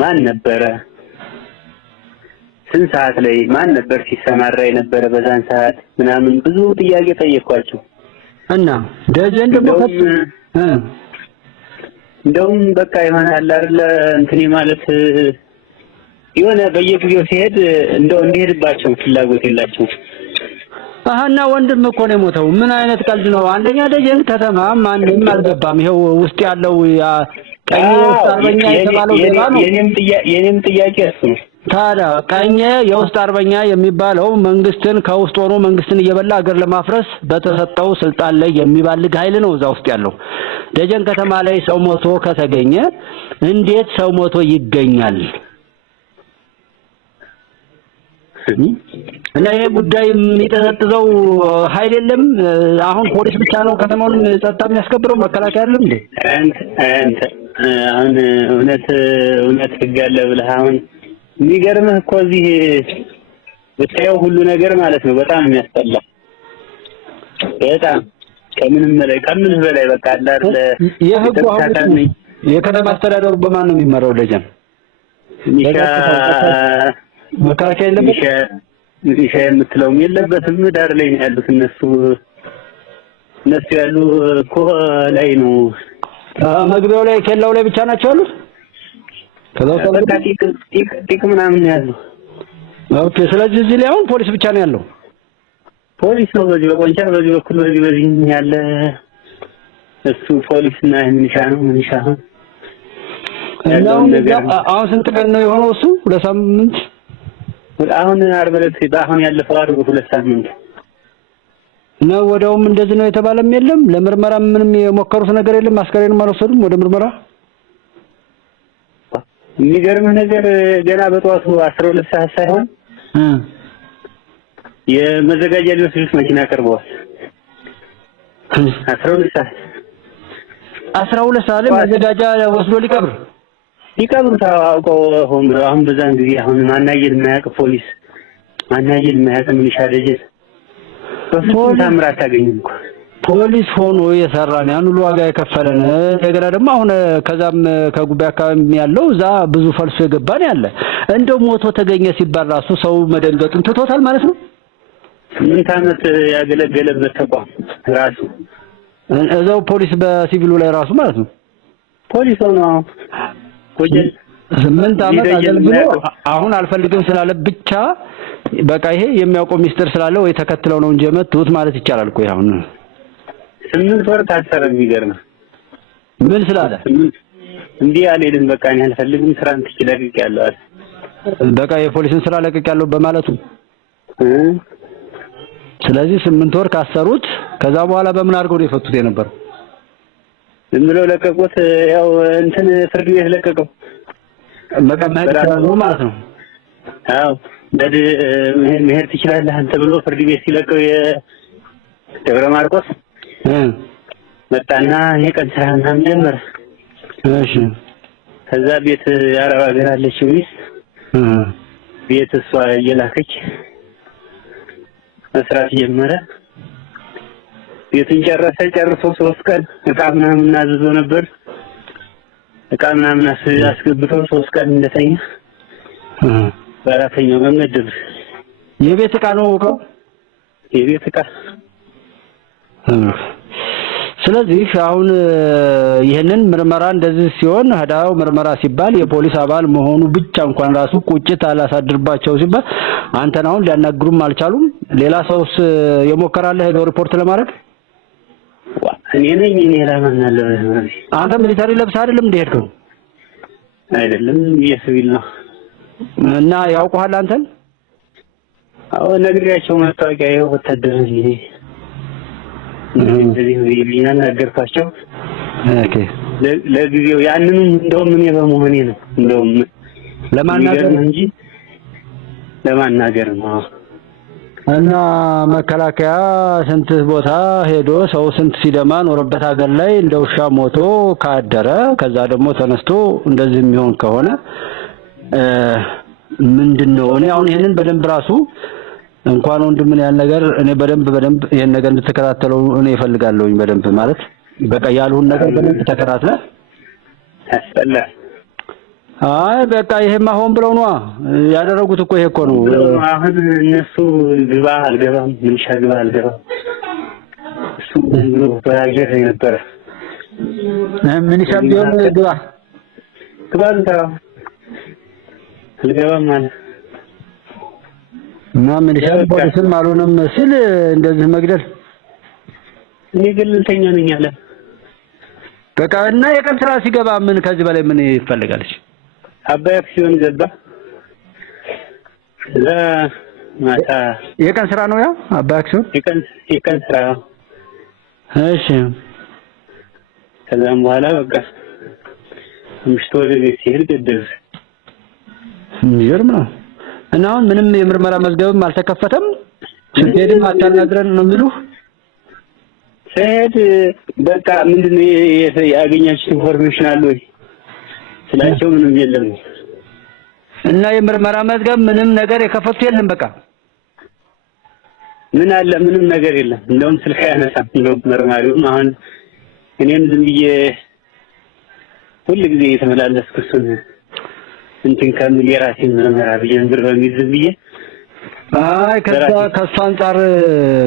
ማን ነበረ? ስንት ሰዓት ላይ ማን ነበር ሲሰማራ የነበረ በዛን ሰዓት ምናምን ብዙ ጥያቄ ጠየቅኳቸው። እና ደጀን ደግሞ እንደውም በቃ ይሆናል አይደል እንትን ማለት የሆነ በየጊዜው ሲሄድ እንደው እንዲሄድባቸው ፍላጎት የላቸው። አሃና ወንድም እኮ ነው የሞተው። ምን አይነት ቀልድ ነው? አንደኛ ደጀን ከተማ ማንንም አልገባም። ይሄው ውስጥ ያለው ቀኝ የውስጥ አርበኛ የተባለው ሌባ ነው። የኔም ጥያቄ እሱ ነው። ታዲያ ቀኝ የውስጥ አርበኛ የሚባለው መንግስትን ከውስጥ ሆኖ መንግስትን እየበላ ሀገር ለማፍረስ በተሰጠው ስልጣን ላይ የሚባልግ ኃይል ነው እዛ ውስጥ ያለው። ደጀን ከተማ ላይ ሰው ሞቶ ከተገኘ እንዴት ሰው ሞቶ ይገኛል? እና ይሄ ጉዳይ የሚጠዘጥዘው ኃይል የለም። አሁን ፖሊስ ብቻ ነው ከተማውን ጸጥታ የሚያስከብረው፣ መከላከያ አይደለም እንዴ? አሁን እውነት ህግ አለ ብለህ አሁን የሚገርምህ እኮ እዚህ ብታየው ሁሉ ነገር ማለት ነው በጣም የሚያስጠላ በጣም ከምንም በላይ በቃ አላር የህጉ አሁን የከተማ አስተዳደሩ በማን ነው የሚመራው? ደጀን መከላከያ የለበት? ሚሊሻ የምትለውም የለበትም። ዳር ላይ ነው ያሉት እነሱ ያሉ እኮ ላይ ነው መግቢያው ላይ ኬላው ላይ ብቻ ናቸው ያሉት። ከዛው ቲክ ምናምን ያለው። ኦኬ። ስለዚህ እዚህ ላይ አሁን ፖሊስ ብቻ ነው ያለው። ፖሊስ ነው በዚህ በቆንቻር በዚህ በኩል በዚህ ያለ እሱ ፖሊስና ሚሊሻ ነው። ሚሊሻ ነው። አሁን ስንት ቀን ነው የሆነው እሱ? 2 ሳምንት አሁን ዓርብ ዕለት አሁን ያለፈው ዓርብ 2 ሳምንት ነው። ወዲያውም እንደዚህ ነው የተባለም የለም። ለምርመራ ምንም የሞከሩት ነገር የለም። አስከሬንም አልወሰዱም ወደ ምርመራ። የሚገርምህ ነገር ገና በጠዋቱ 12 ሰዓት ሳይሆን የመዘጋጃ ሊወስዱት መኪና ቀርበዋል። 12 ሰዓት ላይ መዘጋጃ ወስዶ ሊቀብር ታውቀው ሆም ብለው አሁን በዛን ጊዜ አሁን ማናየል የማያውቅ ፖሊስ ማናየል የማያውቅ ሚሊሻ ደጀን በፍጹም ታምራት አታገኝም እኮ ፖሊስ ሆኖ የሰራን ያን ሁሉ ዋጋ የከፈለን እንደገና ደግሞ አሁን ከዛም ከጉባኤ አካባቢ ያለው እዛ ብዙ ፈልሶ የገባን ያለ እንደው ሞቶ ተገኘ ሲባል ራሱ ሰው መደንገጡን ትቶታል ማለት ነው። 8 ዓመት ያገለገለበት ተቋም ራሱ እዛው ፖሊስ በሲቪሉ ላይ ራሱ ማለት ነው ፖሊስ ሆኖ ወጀል 8 ዓመት አገልግሎ አሁን አልፈልግም ስላለ ብቻ በቃ ይሄ የሚያውቀው ሚስጥር ስላለ ወይ ተከትለው ነው እንጂ መጥቶት ማለት ይቻላል እኮ አሁን 8 ወር ታሰረ። የሚገርም ምን ስላለ እንዲህ አልሄድም በቃ እኔ አልፈልግም ስራን ትችላለህ ያለው በቃ የፖሊስን ስራ ለቅቅ ያለው በማለቱ ስለዚህ 8 ወር ካሰሩት ከዛ በኋላ በምን አድርገው ነው የፈቱት የነበረው? ዝም ብለው ለቀቁት። ያው እንትን ፍርድ ቤት ለቀቀው በቃ ማለት ነው። አዎ መሄድ ትችላለህ አንተ ብሎ ፍርድ ቤት ሲለቀው የደብረ ማርቆስ መጣና የቀን ስራ ምናምን ጀመረ። እሺ ከዛ ቤት አረብ ሀገር አለች ሚስት ቤት እሷ እየላከች መስራት ጀመረ። ቤቱን ጨርሶ 3 ቀን እቃ ምናምን አዝዞ ነበር። እቃ ምናምን አስገብቶ 3 ቀን እንደተኛ በአራተኛው ቀን ገደሉ። የቤት እቃ ነው እኮ የቤት እቃ። ስለዚህ አሁን ይሄንን ምርመራ እንደዚህ ሲሆን ሀዳው ምርመራ ሲባል የፖሊስ አባል መሆኑ ብቻ እንኳን ራሱ ቁጭት አላሳድርባቸው ሲባል አንተን አሁን ሊያናግሩም አልቻሉም። ሌላ ሰውስ የሞከራለ ሄዶ ሪፖርት ለማድረግ እኔ ለማናለ አንተ ሚሊታሪ ለብሰህ አይደለም እንደሄድከው? አይደለም የሲቪል ነው። እና ያውቁሃል አንተን? አዎ ነግሬያቸው መታወቂያ ይኸው ወታደር ነኝ እንደዚህ ይብኛል ነገርኳቸው። ኦኬ ለጊዜው ያንንም እንደውም እኔ በመሆኔ ነው እንደውም ለማናገር ነው። እና መከላከያ ስንት ቦታ ሄዶ ሰው ስንት ሲደማ ኖርበት ሀገር ላይ እንደ ውሻ ሞቶ ካደረ ከዛ ደግሞ ተነስቶ እንደዚህ የሚሆን ከሆነ ምንድነው? እኔ አሁን ይሄንን በደንብ ራሱ እንኳን ወንድምን ያን ነገር እኔ በደንብ ይሄን ነገር እንድትከታተለው እኔ እፈልጋለሁኝ። በደንብ ማለት በቃ ያልሁን ነገር በደንብ ተከታትለ አስፈላ አይ በቃ ይሄማ ሆን ብለው ነው ያደረጉት እኮ ይሄ እኮ ነው። አሁን እነሱ ግባ አልገባም ምንሻ ግባ አልገባም እሱ ብሎ ባያገር ነበር። ምንሻ ቢሆን ግባ አልገባም ማለት እና ምንሻ ፖሊስም አልሆነም ሲል እንደዚህ መግደል እኔ ገለልተኛ ነኝ አለ። በቃ እና የቀን ስራ ሲገባ ምን ከዚህ በላይ ምን ይፈልጋል? አባይ አክሲዮን ገባ ለማታ የቀን ስራ ነው ያ አባይ አክሲዮን የቀን ስራ። እሺ ከዛም በኋላ በቃ ምሽቶ ወደ ቤት ሲሄድ ገደሉት። ይገርም ነው። እና አሁን ምንም የምርመራ መዝገብም አልተከፈተም። ስትሄድም አታናግረን ነው የሚሉህ? ስሄድ በቃ ምንድነው ያገኛችሁት ኢንፎርሜሽን አለ ወይ ስላቸው ምንም የለም። እና የምርመራ መዝገብ ምንም ነገር የከፈቱ የለም። በቃ ምን አለ? ምንም ነገር የለም። እንደውም ስልክ ያነሳም ነው መርማሪውም። አሁን እኔም ዝም ብዬ ሁሉ ጊዜ የተመላለስኩ እሱን እንትን ከምን የራሴን ምርመራ ብዬ እንግር በሚል ዝም ብዬ አይ ከሱ አንፃር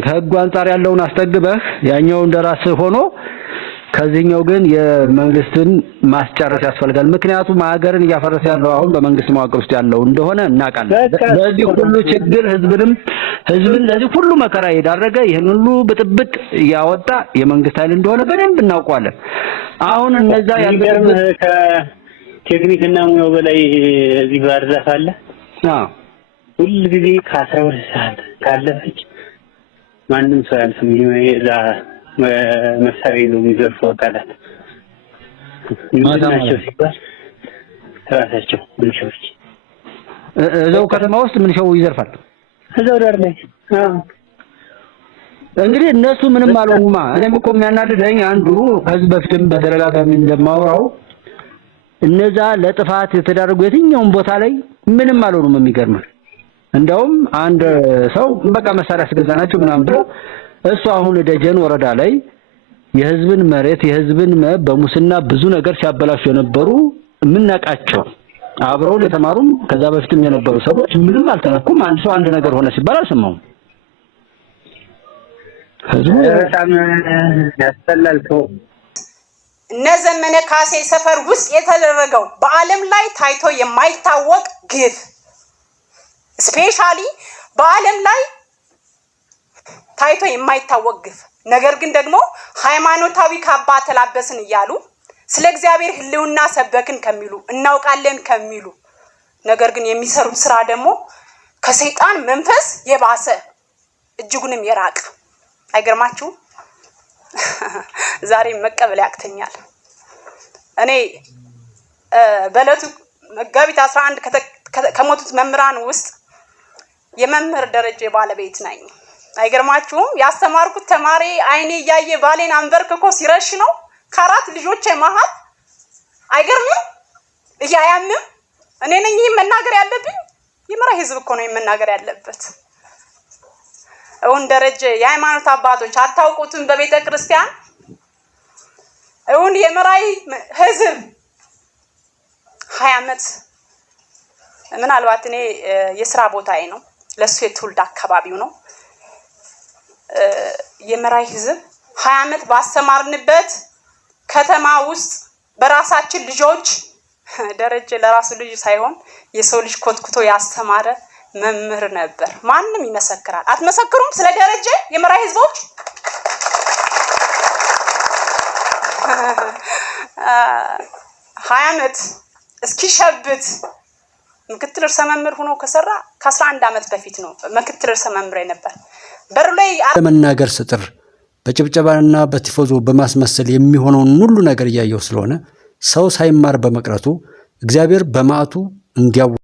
ከህጉ አንፃር ያለውን አስጠግበህ ያኛው እንደራስህ ሆኖ ከዚህኛው ግን የመንግስትን ማስጨረስ ያስፈልጋል። ምክንያቱም ሀገርን እያፈረሰ ያለው አሁን በመንግስት መዋቅር ውስጥ ያለው እንደሆነ እናውቃለን። በዚህ ሁሉ ችግር ህዝብን ለዚህ ሁሉ መከራ የዳረገ ይሄን ሁሉ ብጥብጥ ያወጣ የመንግስት ኃይል እንደሆነ በደንብ እናውቀዋለን። አሁን እነዛ ያልገርም ከቴክኒክና ሙያው በላይ እዚህ ባህር ዛፍ አለ። ሁሉ ጊዜ ከ12 ሰዓት ካለፈች ማንም ሰው ያልፍም ይዛ መሳሪያ ይዘው የሚዘርፉ አካላት ናቸው ሲባል ራሳቸው ምንሾች እዛው ከተማ ውስጥ ምን ሸው ይዘርፋል እዛው ዳር ላይ። እንግዲህ እነሱ ምንም አልሆኑማ። እኔም እኮ የሚያናድደኝ አንዱ ከዚህ በፊትም በተደጋጋሚ እንደማወራው እነዛ ለጥፋት የተዳረጉ የትኛውም ቦታ ላይ ምንም አልሆኑም። የሚገርም እንደውም አንድ ሰው በቃ መሳሪያ አስገዛናቸው ምናምን ብሎ እሱ አሁን ደጀን ወረዳ ላይ የህዝብን መሬት የህዝብን በሙስና ብዙ ነገር ሲያበላሹ የነበሩ ምንናቃቸው አብረው ለተማሩም ከዛ በፊትም የነበሩ ሰዎች ምንም አልተነኩም። አንድ ሰው አንድ ነገር ሆነ ሲባል አልሰማውም። ህዝቡ በጣም ያስጠላል። እነ ዘመነ ካሴ ሰፈር ውስጥ የተደረገው በዓለም ላይ ታይቶ የማይታወቅ ግፍ ስፔሻሊ በዓለም ላይ ታይቶ የማይታወቅ ግፍ ነገር ግን ደግሞ ሃይማኖታዊ ካባ ተላበስን እያሉ ስለ እግዚአብሔር ህልውና ሰበክን ከሚሉ እናውቃለን ከሚሉ ነገር ግን የሚሰሩት ስራ ደግሞ ከሰይጣን መንፈስ የባሰ እጅጉንም የራቀ አይገርማችሁ? ዛሬ መቀበል ያክተኛል። እኔ በለቱ መጋቢት 11 ከሞቱት መምህራን ውስጥ የመምህር ደረጀ ባለቤት ነኝ። አይገርማችሁም? ያስተማርኩት ተማሪ አይኔ ያየ ባሌን አንበርክኮ ሲረሽ ነው ከአራት ልጆቼ መሃል። አይገርምም? እያያምም እኔ ነኝ መናገር ያለብኝ። ይመራ ህዝብ እኮ ነው መናገር ያለበት። እውን ደረጀ የሃይማኖት አባቶች አታውቁትም? በቤተ ክርስቲያን እውን የመራይ ህዝብ 20 ዓመት ምናልባት እኔ የሥራ ቦታዬ ነው ለሱ የትውልድ አካባቢው ነው። የመራይ ህዝብ 20 ዓመት ባስተማርንበት ከተማ ውስጥ በራሳችን ልጆች ደረጀ ለራሱ ልጅ ሳይሆን የሰው ልጅ ኮትኩቶ ያስተማረ መምህር ነበር። ማንም ይመሰክራል። አትመሰክሩም? ስለ ደረጀ የመራይ ህዝቦች 20 ዓመት እስኪሸብት ምክትል ርዕሰ መምህር ሆኖ ከሰራ ከ11 ዓመት በፊት ነው ምክትል ርዕሰ መምህር ነበር። በሩ ላይ ለመናገር ስጥር በጭብጨባና በቲፎዞ በማስመሰል የሚሆነውን ሁሉ ነገር ያየው ስለሆነ ሰው ሳይማር በመቅረቱ እግዚአብሔር በማዕቱ እንዲያው